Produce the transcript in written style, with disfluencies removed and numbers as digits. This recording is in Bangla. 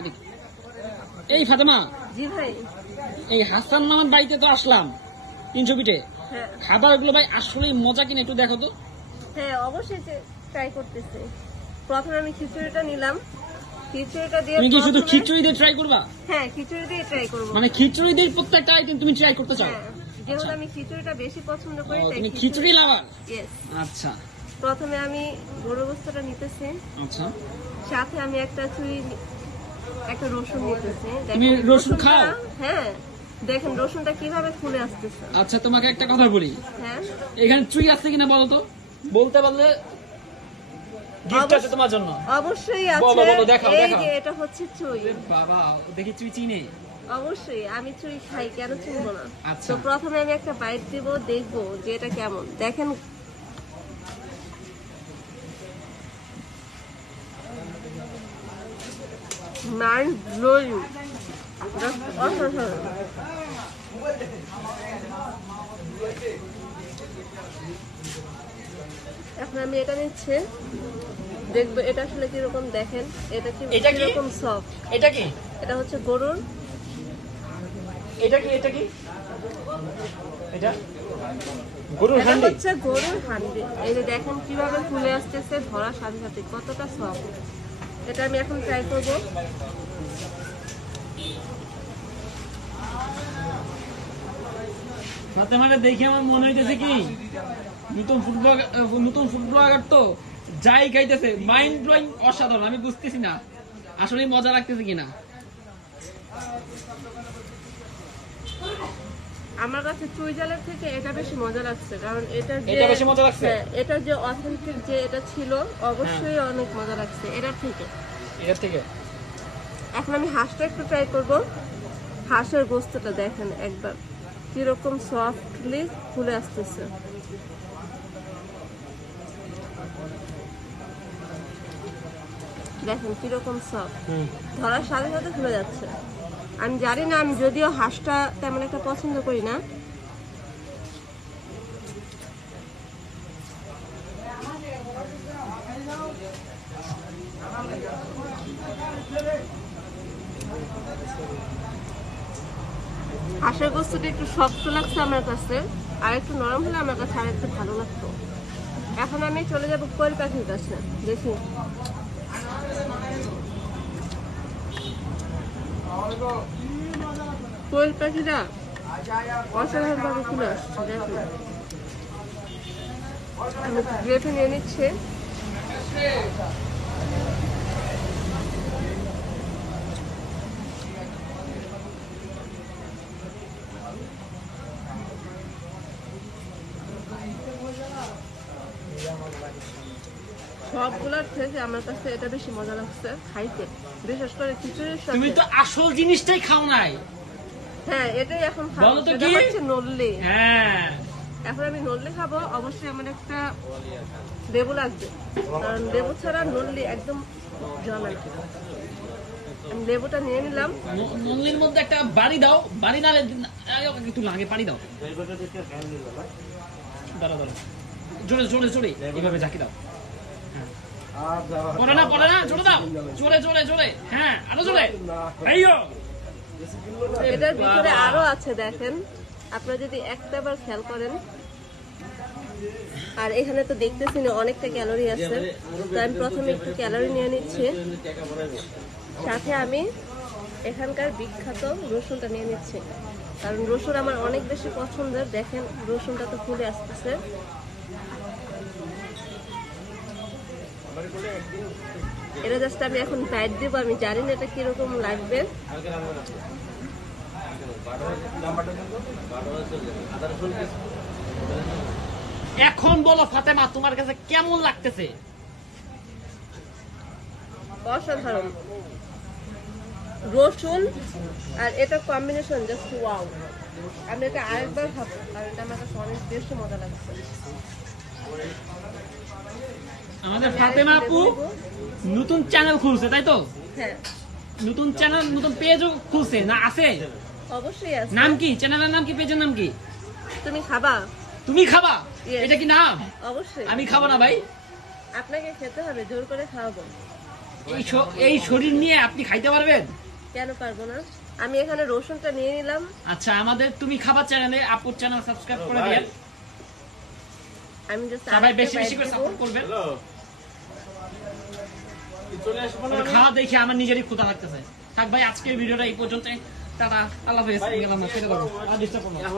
এদিকে। এই ফাতেমা, জি ভাই। এই হাসান মামার বাড়িতে তো আসলাম 300 ফিটে। হ্যাঁ খাবারগুলো ভাই আসলেই মজা কিনা একটু দেখো তো। হ্যাঁ, অবশ্যই ট্রাই করতেছি। প্রথমে আমি খিচুড়িটা নিলাম, খিচুড়িটা দিয়ে তুমি কি শুধু প্রথমে- খিচুড়ি দিয়ে ট্রাই করবা? হ্যাঁ, খিচুড়ি দিয়ে ট্রাই করবো। মানে খিচুড়ি দিয়ে প্রত্যেকটা আইটেম তুমি ট্রাই করতে চাও? হ্যাঁ, যেহেতু আমি খিচুড়িটা বেশি পছন্দ করি ও, তাই তুমি খিচুড়ি লাভার? Yes. আচ্ছা প্রথমে আমি গরু গোস্তটা নিতেছি, আচ্ছা। সাথে আমি একটা রসুন নিতেছি। তুমি দেখেন রসুন রসুনটা- খাও? হ্যাঁ, দেখেন রসুনটা কিভাবে ফুলে আসতেছে। আচ্ছা তোমাকে একটা কথা বলি, হ্যাঁ, এখানে চুই আছে কিনা বলো তো, বলতে পারলে গিফট আছে তোমার জন্য। অবশ্যই বলো, আছে। বলো, দেখাও, এই দেখাও। যে এটা হচ্ছে চুই। বাবা দেখি চুই চিনে। অবশ্যই আমি চুই খাই, কেন চিনবো না। আচ্ছা। তো প্রথমে আমি একটা বাইট দিব, দেখবো যে এটা কেমন। দেখেন মাইন্ড ব্লোয়িং, অসাধারণ। এখন আমি এটা নিচ্ছি, দেখবো এটা আসলে কিরকম। দেখেন এটা এটা কি? কিরকম সফট। এটা কি? এটা হচ্ছে গরুর, এটা কি? এটা কি? এটা গরুর এটা হান্ডি। হচ্ছে গরুর হান্ডি। এই যে দেখেন কিভাবে ফুলে আসতেছে, ধরার সাথে সাথে কতটা সফট। এটা আমি এখন ট্রাই করবো। ফাতেমাকে দেখে আমার মনে হইতেছে কি নতুন ফুটবলার তো যাই খাইতেছে মাইন্ড ব্লোয়িং, অসাধারণ। আমি বুঝতেছি না আসলে মজা লাগতেছে কিনা। আমার কাছে চুই জালের থেকে এটা বেশি মজা লাগছে, কারণ এটা এটা বেশি মজা লাগছে? হ্যাঁ, এটা যে অথেন্টিক যে এটা ছিল, অবশ্যই অনেক মজা লাগছে এটার থেকে। এটার থেকে এখন আমি হাঁসটা একটু ট্রাই করব। হাঁসের গোস্তটা দেখেন একবার কিরকম সফটলি ফুলে আসতেছে। দেখেন কিরকম সফট, ধরার সাথে সাথে ফুলে যাচ্ছে। আমি জানি না, আমি যদিও হাঁসটা তেমন একটা পছন্দ করি না, হাঁসের গোস্তটা একটু শক্ত লাগছে আমার কাছে, আর একটু নরম হলে আমার কাছে আর একটু ভালো লাগতো। এখন আমি চলে যাবো কোয়েল পাখির কাছে, দেখি। কোয়েল পাখিটা অসাধারণ ভাবে ফুলে আসছে, দেখুন। আমি গ্রেভি নিয়ে নিচ্ছি। সবগুলোর থেকে আমার কাছে এটা বেশি মজা লাগছে খাইতে, বিশেষ করে খিচুড়ির তুমি সাথে। তো আসল জিনিসটাই খাও নাই। হ্যাঁ, এটাই এখন খাবো। বলো তো এটা কি? হচ্ছে নল্লি। হ্যাঁ, এখন আমি নল্লি খাবো। অবশ্যই আমার একটা লেবু লাগবে, কারণ লেবু ছাড়া নল্লি একদম জমে না। আমি লেবুটা নিয়ে নিলাম। নল্লির মধ্যে একটা বাড়ি দাও, বাড়ি না একটু লাগে পানি দাও। দাঁড়া দাঁড়া, জোরে জোরে জোরে এইভাবে ঝাঁকি দাও। পড়ে না জোরে দাও, জোরে জোরে জোরে। হ্যাঁ, আরো জোরে। এইও এটার ভিতরে আরো আছে, দেখেন আপনারা যদি একটাবার খেয়াল করেন। আর এখানে তো দেখতেছি না অনেকটা ক্যালোরি আছে, তো আমি প্রথমে একটু ক্যালোরি নিয়ে নিচ্ছি। সাথে আমি এখানকার বিখ্যাত রসুনটা নিয়ে নিচ্ছি, কারণ রসুন আমার অনেক বেশি পছন্দের। দেখেন রসুনটা তো ফুলে আসতেছে। এটা জাস্ট আমি এখন বাইট দেবো, আমি জানি না এটা কিরকম লাগবে। এখন বলো ফাতেমা, তোমার কাছে কেমন লাগতেছে? অসাধারণ। রসুন আর এটা কম্বিনেশন জাস্ট ওয়াও। আমি এটা আরেকবার খাবো, আর এটা আমার কাছে অনেক বেশি মজা লাগছে। আমাদের ফাতেমা আপু নতুন চ্যানেল খুলছে, তাই তো? হ্যাঁ, নতুন চ্যানেল, নতুন পেজও খুলছে না? আছে? অবশ্যই আছে। নাম কি চ্যানেলের নাম কি, পেজের নাম কি? তুমি খাবা? তুমি খাবা? Yes. এটা কি নাম? অবশ্যই। আমি খাবো না ভাই। আপনাকে খেতে হবে, জোর করে খাওয়াবো। এই শরীর নিয়ে আপনি খাইতে পারবেন? কেন পারবো না? আমি এখানে রসুনটা নিয়ে নিলাম। আচ্ছা, আমাদের তুমি খাবার চ্যানেলে আপুর চ্যানেল সাবস্ক্রাইব করে দিবেন। আমি জাস্ট সবাই বেশি বেশি করে সাপোর্ট করবেন। খাওয়া দেখে আমার নিজেরই ক্ষুধা লাগতেছে। থাক ভাই, আজকের ভিডিওটা এই পর্যন্ত। টাটা, আল্লাহ হাফেজ। গেলাম না, খেতে পারবো। আর ডিস্টার্ব করবো না।